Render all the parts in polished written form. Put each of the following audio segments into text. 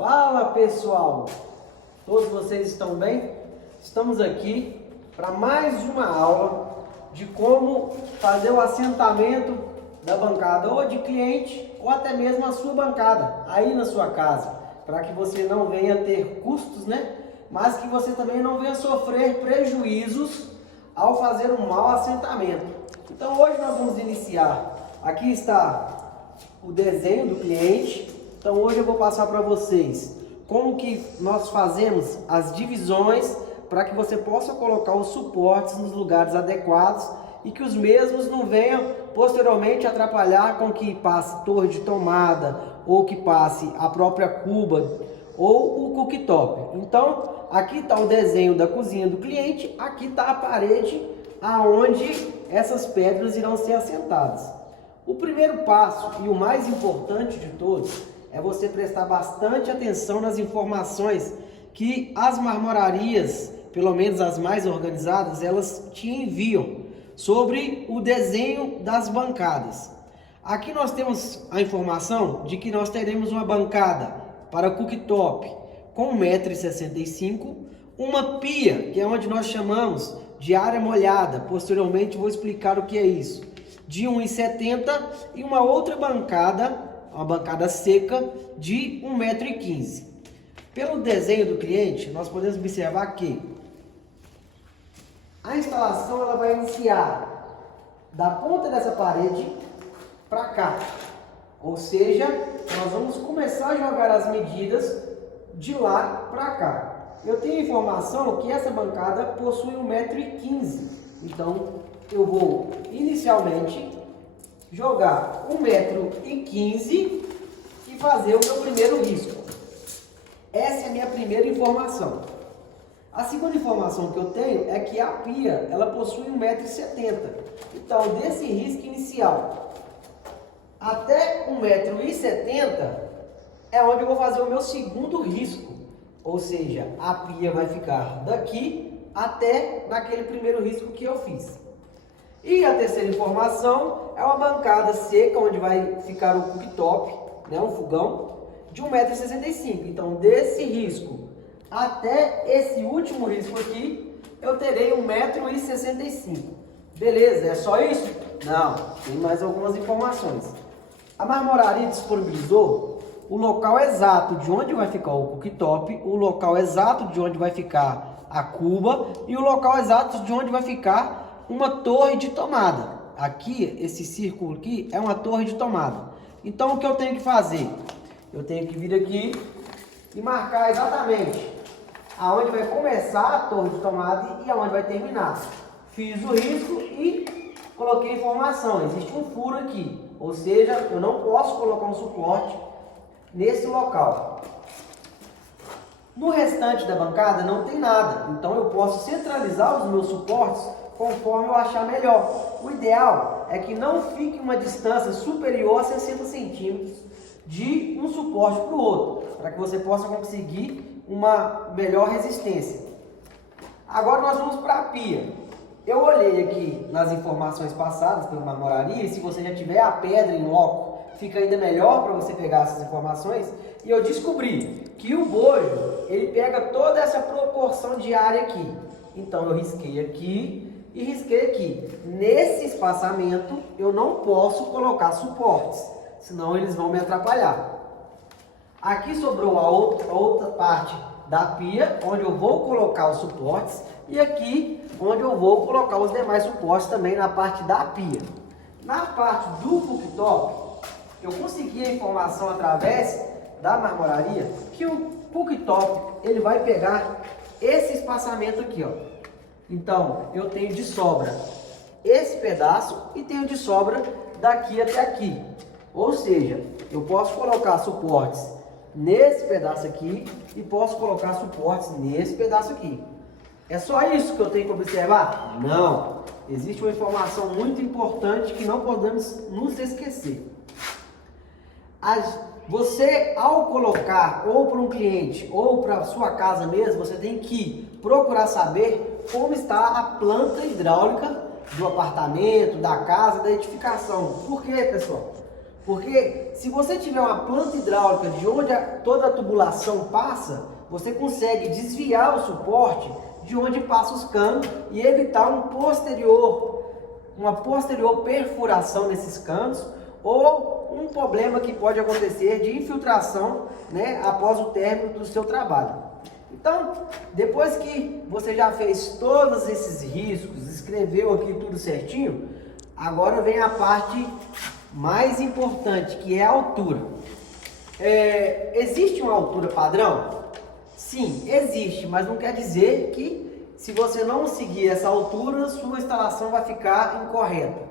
Fala pessoal, todos vocês estão bem? Estamos aqui para mais uma aula de como fazer o assentamento da bancada ou de cliente ou até mesmo a sua bancada aí na sua casa, para que você não venha ter custos, né? Mas que você também não venha sofrer prejuízos ao fazer um mau assentamento. Então hoje nós vamos iniciar. Aqui está o desenho do cliente. Então hoje eu vou passar para vocês como que nós fazemos as divisões para que você possa colocar os suportes nos lugares adequados e que os mesmos não venham posteriormente atrapalhar com que passe torre de tomada ou que passe a própria cuba ou o cooktop. Então aqui está o desenho da cozinha do cliente, aqui está a parede aonde essas pedras irão ser assentadas. O primeiro passo e o mais importante de todos é você prestar bastante atenção nas informações que as marmorarias, pelo menos as mais organizadas, elas te enviam sobre o desenho das bancadas. Aqui nós temos a informação de que nós teremos uma bancada para cooktop com 1,65 m, uma pia, que é onde nós chamamos de área molhada, posteriormente vou explicar o que é isso, de 1,70 m, e uma outra bancada, uma bancada seca de 1,15 m. Pelo desenho do cliente, nós podemos observar que a instalação ela vai iniciar da ponta dessa parede para cá. Ou seja, nós vamos começar a jogar as medidas de lá para cá. Eu tenho informação que essa bancada possui 1,15 m. Então, eu vou inicialmente jogar 1,15 m e fazer o meu primeiro risco. Essa é a minha primeira informação. A segunda informação que eu tenho é que a pia ela possui 1,70 m. Então, desse risco inicial até 1,70 m é onde eu vou fazer o meu segundo risco. Ou seja, a pia vai ficar daqui até naquele primeiro risco que eu fiz. E a terceira informação é uma bancada seca, onde vai ficar o cooktop, né, um fogão, de 1,65 m. Então, desse risco até esse último risco aqui, eu terei 1,65 m. Beleza, é só isso? Não, tem mais algumas informações. A marmoraria disponibilizou o local exato de onde vai ficar o cooktop, o local exato de onde vai ficar a cuba e o local exato de onde vai ficar uma torre de tomada. Aqui, esse círculo aqui é uma torre de tomada. Então, o que eu tenho que fazer? Eu tenho que vir aqui e marcar exatamente aonde vai começar a torre de tomada e aonde vai terminar. Fiz o risco e coloquei informação. Existe um furo aqui, ou seja, eu não posso colocar um suporte nesse local. No restante da bancada não tem nada, então eu posso centralizar os meus suportes conforme eu achar melhor. O ideal é que não fique uma distância superior a 60 centímetros de um suporte para o outro, para que você possa conseguir uma melhor resistência. Agora nós vamos para a pia. Eu olhei aqui nas informações passadas pela marmoraria, e se você já tiver a pedra em loco, fica ainda melhor para você pegar essas informações. E eu descobri que o bojo, ele pega toda essa proporção de área aqui. Então eu risquei aqui e risquei aqui. Nesse espaçamento eu não posso colocar suportes, senão eles vão me atrapalhar. Aqui sobrou a outra parte da pia, onde eu vou colocar os suportes, e aqui onde eu vou colocar os demais suportes também na parte da pia. Na parte do cooktop, eu consegui a informação através da marmoraria que o cooktop ele vai pegar esse espaçamento aqui, ó. Então, eu tenho de sobra esse pedaço e tenho de sobra daqui até aqui. Ou seja, eu posso colocar suportes nesse pedaço aqui e posso colocar suportes nesse pedaço aqui. É só isso que eu tenho que observar? Não. Existe uma informação muito importante que não podemos nos esquecer. Você, ao colocar ou para um cliente ou para a sua casa mesmo, você tem que procurar saber como está a planta hidráulica do apartamento, da casa, da edificação. Por quê, pessoal? Porque se você tiver uma planta hidráulica de onde toda a tubulação passa, você consegue desviar o suporte de onde passa os canos e evitar uma posterior perfuração nesses canos ou um problema que pode acontecer de infiltração, né, após o término do seu trabalho. Então, depois que você já fez todos esses riscos, escreveu aqui tudo certinho, agora vem a parte mais importante, que é a altura. Existe uma altura padrão? Sim, existe, mas não quer dizer que se você não seguir essa altura, sua instalação vai ficar incorreta.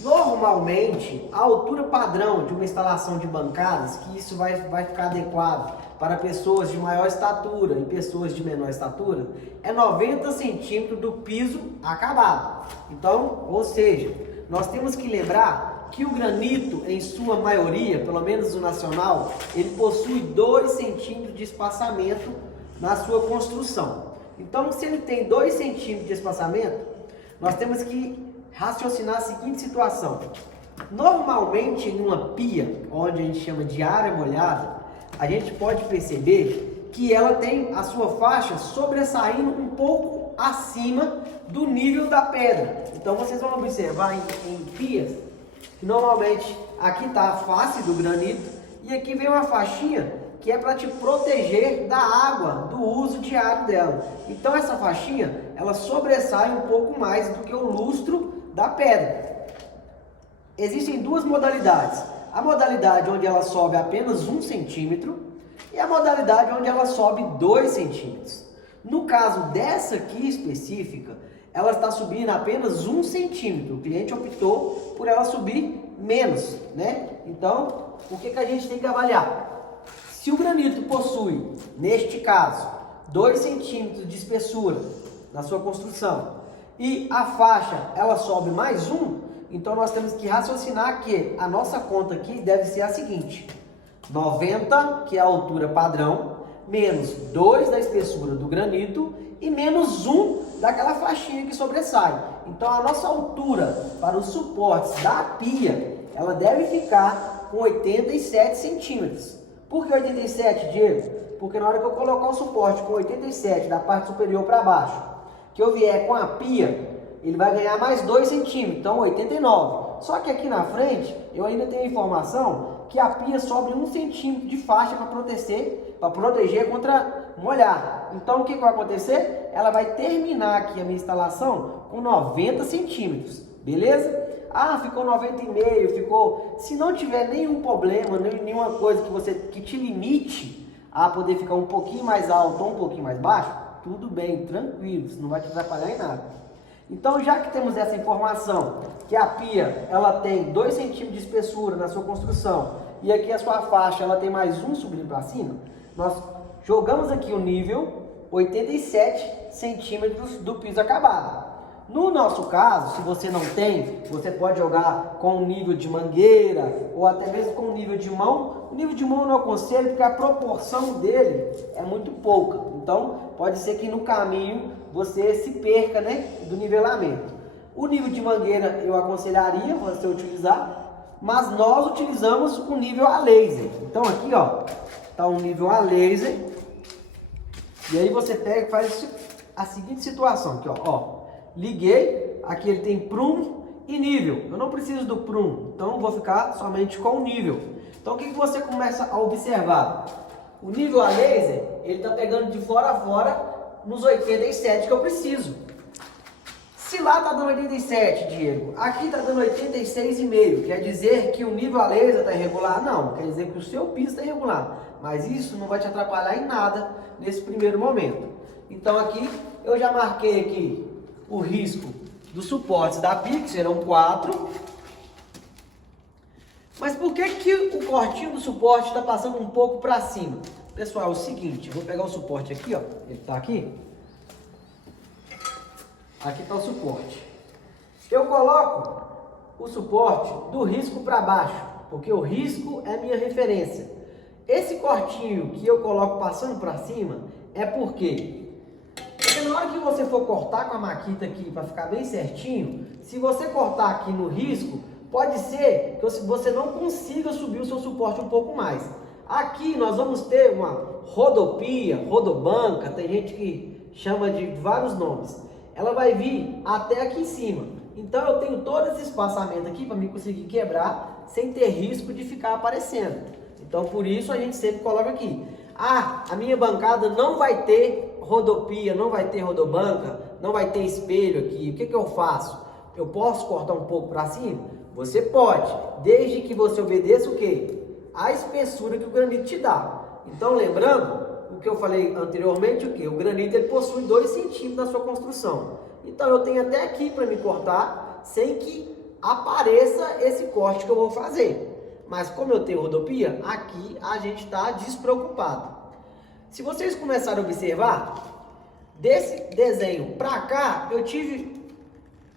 Normalmente, a altura padrão de uma instalação de bancadas, que isso vai ficar adequado para pessoas de maior estatura e pessoas de menor estatura, é 90 centímetros do piso acabado. Então, ou seja, nós temos que lembrar que o granito, em sua maioria, pelo menos o nacional, ele possui 2 centímetros de espaçamento na sua construção. Então, se ele tem 2 centímetros de espaçamento, nós temos que raciocinar a seguinte situação. Normalmente, em uma pia, onde a gente chama de área molhada, a gente pode perceber que ela tem a sua faixa sobressaindo um pouco acima do nível da pedra. Então, vocês vão observar em pias, que normalmente aqui está a face do granito e aqui vem uma faixinha que é para te proteger da água, do uso diário dela. Então essa faixinha, ela sobressai um pouco mais do que o lustro da pedra. Existem 2 modalidades. A modalidade onde ela sobe apenas 1 centímetro e a modalidade onde ela sobe 2 centímetros. No caso dessa aqui específica, ela está subindo apenas 1 centímetro. O cliente optou por ela subir menos, né? Então, o que a gente tem que avaliar? Se o granito possui, neste caso, 2 centímetros de espessura na sua construção e a faixa ela sobe mais 1, então nós temos que raciocinar que a nossa conta aqui deve ser a seguinte: 90, que é a altura padrão, menos 2 da espessura do granito e menos 1 daquela faixinha que sobressai. Então a nossa altura para os suportes da pia, ela deve ficar com 87 centímetros. Por que 87, Diego? Porque na hora que eu colocar o suporte com 87 da parte superior para baixo, que eu vier com a pia, ele vai ganhar mais 2 centímetros, então 89. Só que aqui na frente, eu ainda tenho a informação que a pia sobe 1 centímetro de faixa para proteger contra molhar. Então o que vai acontecer? Ela vai terminar aqui a minha instalação com 90 centímetros, beleza? Ah, ficou 90,5, ficou... Se não tiver nenhum problema, nenhuma coisa que te limite a poder ficar um pouquinho mais alto ou um pouquinho mais baixo, tudo bem, tranquilo, isso não vai te atrapalhar em nada. Então, já que temos essa informação, que a pia, ela tem 2 centímetros de espessura na sua construção, e aqui a sua faixa, ela tem mais 1 subindo para cima, nós jogamos aqui o nível 87 centímetros do piso acabado. No nosso caso, se você não tem, você pode jogar com um nível de mangueira ou até mesmo com um nível de mão. O nível de mão eu não aconselho porque a proporção dele é muito pouca. Então, pode ser que no caminho você se perca, né, do nivelamento. O nível de mangueira eu aconselharia você utilizar, mas nós utilizamos o nível a laser. Então aqui, ó, tá um nível a laser. E aí você pega e faz a seguinte situação aqui, ó. Liguei, aqui ele tem prumo e nível. Eu não preciso do prumo, então vou ficar somente com o nível. Então o que você começa a observar? O nível a laser, ele está pegando de fora a fora nos 87 que eu preciso. Se lá está dando 87, Diego, aqui está dando 86,5, quer dizer que o nível a laser está irregular? Não, quer dizer que o seu piso está irregular. Mas isso não vai te atrapalhar em nada nesse primeiro momento. Então aqui eu já marquei aqui o risco dos suportes da pia, que serão 4. Mas por que o cortinho do suporte está passando um pouco para cima? Pessoal, é o seguinte, eu vou pegar o suporte aqui, ó, ele está aqui. Aqui está o suporte. Eu coloco o suporte do risco para baixo, porque o risco é minha referência. Esse cortinho que eu coloco passando para cima é porque na hora que você for cortar com a maquita aqui para ficar bem certinho, se você cortar aqui no risco, pode ser que você não consiga subir o seu suporte um pouco mais. Aqui nós vamos ter uma rodopia, rodobanca, tem gente que chama de vários nomes. Ela vai vir até aqui em cima. Então eu tenho todo esse espaçamento aqui para me conseguir quebrar sem ter risco de ficar aparecendo. Então por isso a gente sempre coloca aqui. Ah, a minha bancada não vai ter rodopia, não vai ter rodobanca, não vai ter espelho aqui. O que eu faço? Eu posso cortar um pouco para cima? Você pode, desde que você obedeça o quê? A espessura que o granito te dá. Então lembrando o que eu falei anteriormente, o quê? O granito ele possui 2 centímetros na sua construção. Então eu tenho até aqui para me cortar sem que apareça esse corte que eu vou fazer. Mas como eu tenho rodopia, aqui a gente está despreocupado. Se vocês começarem a observar, desse desenho para cá, eu tive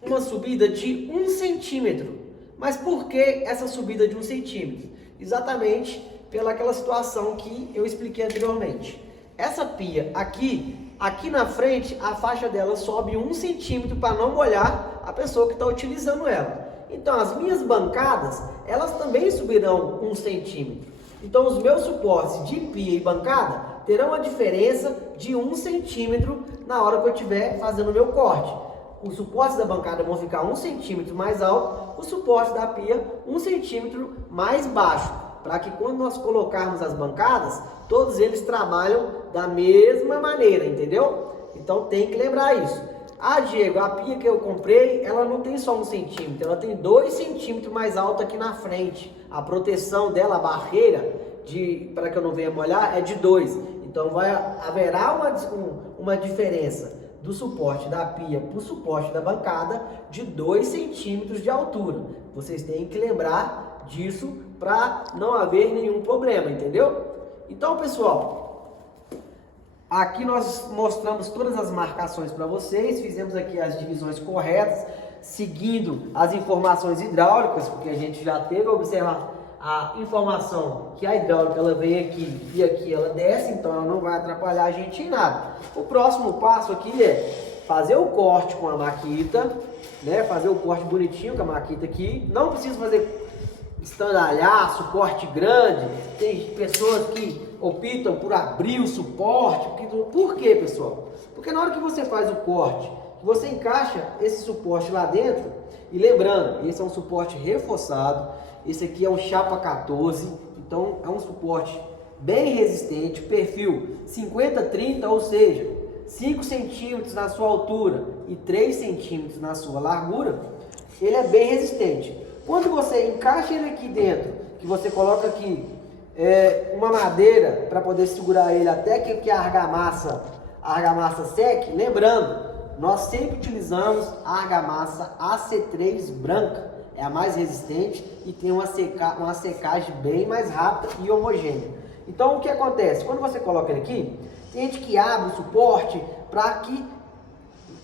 uma subida de 1 centímetro. Mas por que essa subida de 1 centímetro? Exatamente pelaquela situação que eu expliquei anteriormente. Essa pia aqui na frente, a faixa dela sobe 1 centímetro para não molhar a pessoa que está utilizando ela. Então as minhas bancadas, elas também subirão 1 centímetro. Então os meus suportes de pia e bancada terão a diferença de 1 centímetro na hora que eu estiver fazendo o meu corte. Os suportes da bancada vão ficar 1 centímetro mais alto, os suportes da pia 1 centímetro mais baixo, para que quando nós colocarmos as bancadas, todos eles trabalham da mesma maneira, entendeu? Então tem que lembrar isso. Ah, Diego, a pia que eu comprei, ela não tem só 1 centímetro, ela tem 2 centímetros mais alta aqui na frente. A proteção dela, a barreira, para que eu não venha molhar, é de 2. Então haverá uma diferença do suporte da pia para o suporte da bancada de 2 centímetros de altura. Vocês têm que lembrar disso para não haver nenhum problema, entendeu? Então, pessoal, aqui nós mostramos todas as marcações para vocês, fizemos aqui as divisões corretas, seguindo as informações hidráulicas, porque a gente já teve a observar a informação que a hidráulica ela vem aqui e aqui ela desce, então ela não vai atrapalhar a gente em nada. O próximo passo aqui é fazer o corte com a maquita, né? Fazer o corte bonitinho com a maquita aqui. Não precisa fazer estandalhaço, corte grande. Tem pessoas que optam por abrir o suporte. Por quê, pessoal? Porque na hora que você faz o corte, você encaixa esse suporte lá dentro, e lembrando, esse é um suporte reforçado, esse aqui é um chapa 14, então é um suporte bem resistente, perfil 50-30, ou seja, 5 centímetros na sua altura e 3 centímetros na sua largura, ele é bem resistente. Quando você encaixa ele aqui dentro, que você coloca aqui uma madeira para poder segurar ele até que a argamassa seque, lembrando, nós sempre utilizamos a argamassa AC3 branca, é a mais resistente e tem uma secagem bem mais rápida e homogênea. Então o que acontece? Quando você coloca ele aqui, tem gente que abre o suporte para que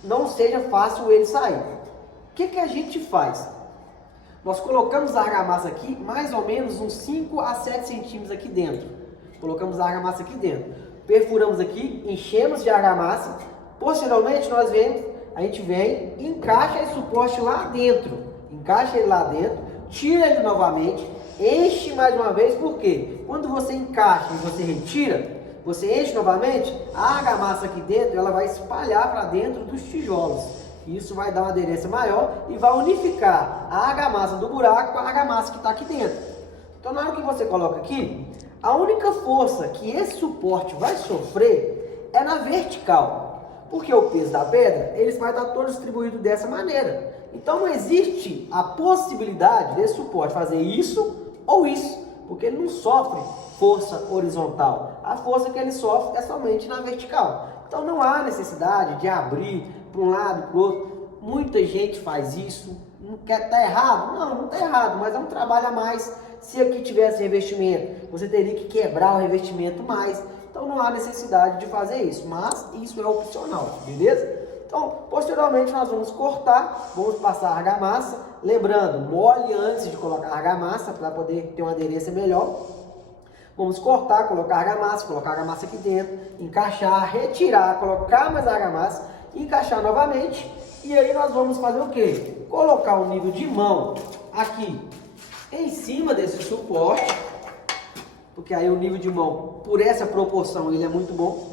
não seja fácil ele sair. O que a gente faz? Nós colocamos a argamassa aqui, mais ou menos uns 5 a 7 centímetros aqui dentro. Colocamos a argamassa aqui dentro. Perfuramos aqui, enchemos de argamassa. Posteriormente a gente vem e encaixa esse suporte lá dentro. Encaixa ele lá dentro, tira ele novamente, enche mais uma vez, porque quando você encaixa e você retira, você enche novamente, a argamassa aqui dentro ela vai espalhar para dentro dos tijolos. Isso vai dar uma aderência maior e vai unificar a argamassa do buraco com a argamassa que está aqui dentro. Então na hora que você coloca aqui, a única força que esse suporte vai sofrer é na vertical, porque o peso da pedra ele vai estar todo distribuído dessa maneira. Então não existe a possibilidade desse suporte fazer isso ou isso, porque ele não sofre força horizontal. A força que ele sofre é somente na vertical. Então não há necessidade de abrir para um lado, para o outro. Muita gente faz isso. Não quer estar errado? Não está errado, mas é um trabalho a mais. Se aqui tivesse revestimento, você teria que quebrar o revestimento mais. Então não há necessidade de fazer isso, mas isso é opcional, beleza? Então, posteriormente nós vamos cortar, vamos passar a argamassa, lembrando, molhe antes de colocar a argamassa para poder ter uma aderência melhor. Vamos cortar, colocar a argamassa aqui dentro, encaixar, retirar, colocar mais a argamassa, encaixar novamente, e aí nós vamos fazer o quê? Colocar o nível de mão aqui em cima desse suporte, porque aí o nível de mão, por essa proporção, ele é muito bom.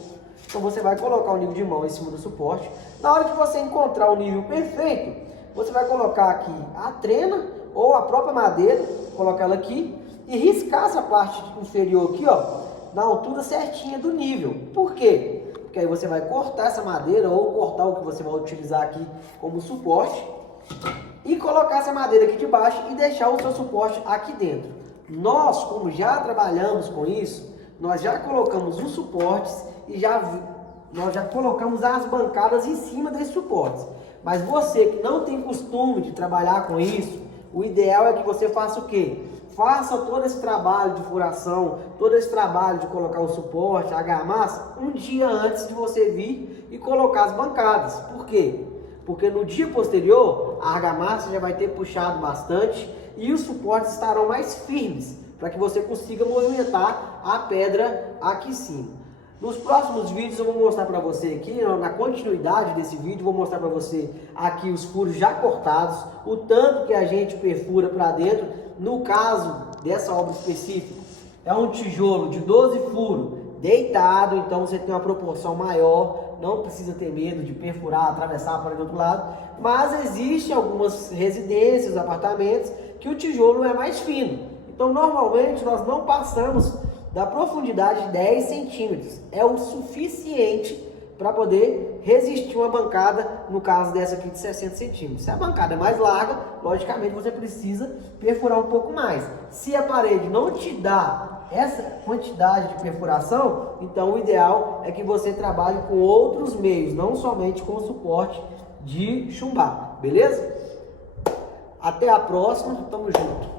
Então você vai colocar o nível de mão em cima do suporte. Na hora que você encontrar o nível perfeito, você vai colocar aqui a trena ou a própria madeira, colocar ela aqui e riscar essa parte inferior aqui, ó, na altura certinha do nível. Por quê? Porque aí você vai cortar essa madeira ou cortar o que você vai utilizar aqui como suporte e colocar essa madeira aqui de baixo e deixar o seu suporte aqui dentro. Nós, como já trabalhamos com isso, nós já colocamos os suportes e nós já colocamos as bancadas em cima desses suportes. Mas você que não tem costume de trabalhar com isso, o ideal é que você faça o quê? Faça todo esse trabalho de furação, todo esse trabalho de colocar o suporte, a argamassa, um dia antes de você vir e colocar as bancadas. Por quê? Porque no dia posterior, a argamassa já vai ter puxado bastante e os suportes estarão mais firmes, para que você consiga movimentar a pedra aqui em cima. Nos próximos vídeos eu vou mostrar para você aqui, na continuidade desse vídeo, vou mostrar para você aqui os furos já cortados, o tanto que a gente perfura para dentro. No caso dessa obra específica, é um tijolo de 12 furos deitado, então você tem uma proporção maior, não precisa ter medo de perfurar, atravessar para o outro lado, mas existem algumas residências, apartamentos, que o tijolo é mais fino. Então normalmente nós não passamos da profundidade de 10 centímetros, é o suficiente para poder resistir uma bancada, no caso dessa aqui de 60 centímetros. Se a bancada é mais larga, logicamente você precisa perfurar um pouco mais. Se a parede não te dá essa quantidade de perfuração, então o ideal é que você trabalhe com outros meios, não somente com o suporte de chumbar, beleza? Até a próxima, tamo junto!